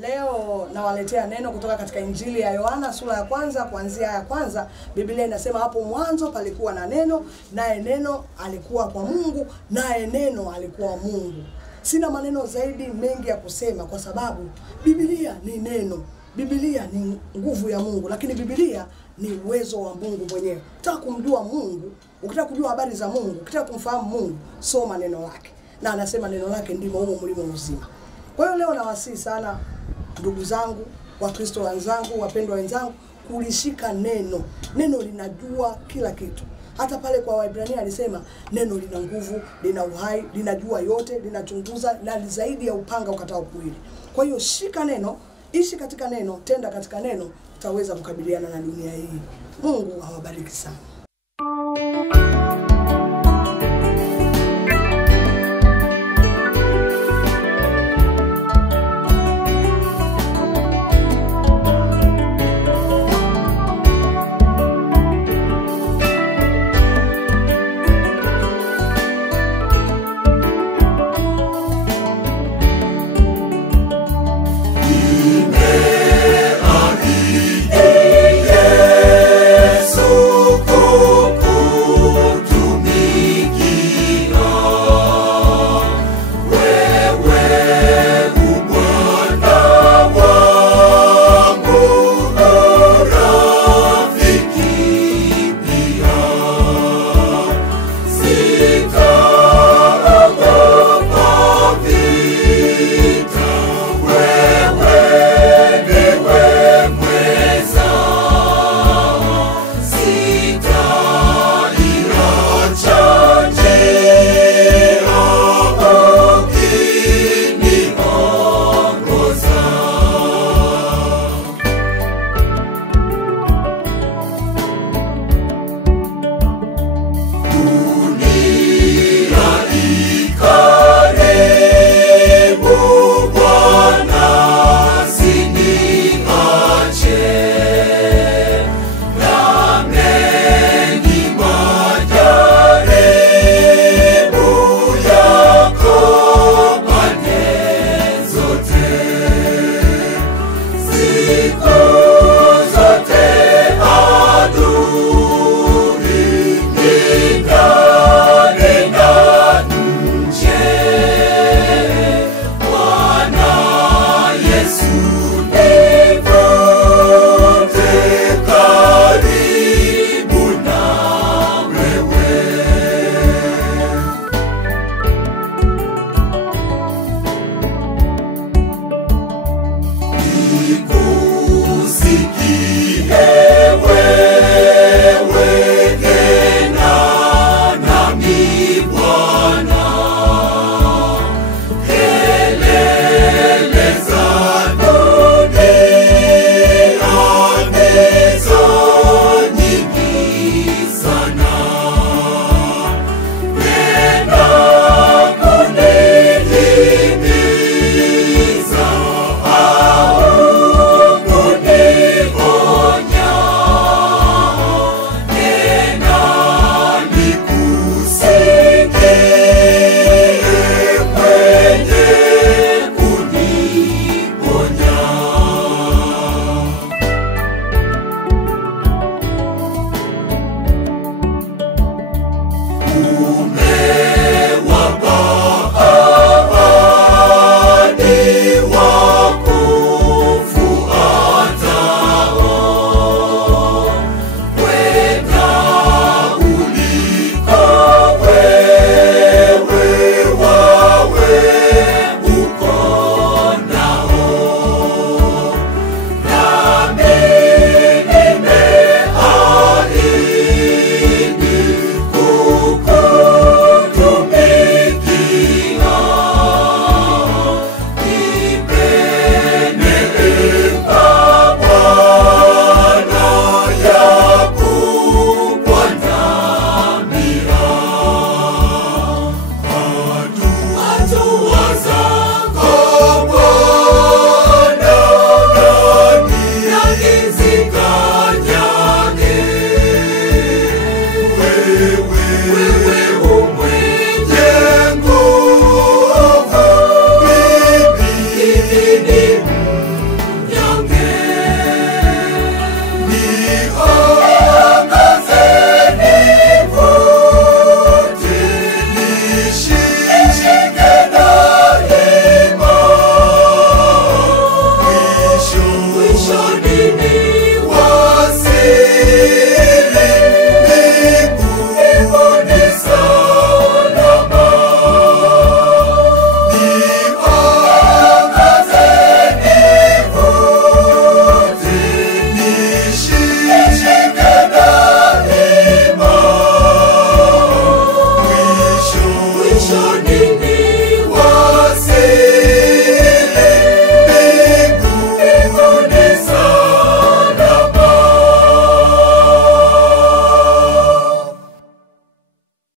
Leo nawaletea neno kutoka katika Injili ya Yohana sura ya 1 kuanzia ya 1. Biblia inasema hapo mwanzo palikuwa na neno, naye neno alikuwa kwa Mungu, naye neno alikuwa Mungu. Sina maneno zaidi mengi ya kusema kwa sababu Biblia ni neno. Biblia ni nguvu ya Mungu, lakini Biblia ni uwezo wa Mungu mwenyewe. Ukitaka kumjua Mungu, ukitaka kujua habari za Mungu, ukitaka kumfahamu Mungu, soma neno lake. Na anasema neno lake ndimo huo mlimo uzima. Kwa hiyo leo nawasihi sana ndugu zangu, Wakristo wenzangu, wapendwa wenzangu, kulishika neno. Neno linajua kila kitu. Hata pale kwa Waebrania alisema neno lina nguvu, lina uhai, linajua yote, linachunguza na zaidi ya upanga ukatao kuwili. Kwa hiyo shika neno, ishi katika neno, tenda katika neno, utaweza kukabiliana na dunia hii. Mungu awabariki sana. maishani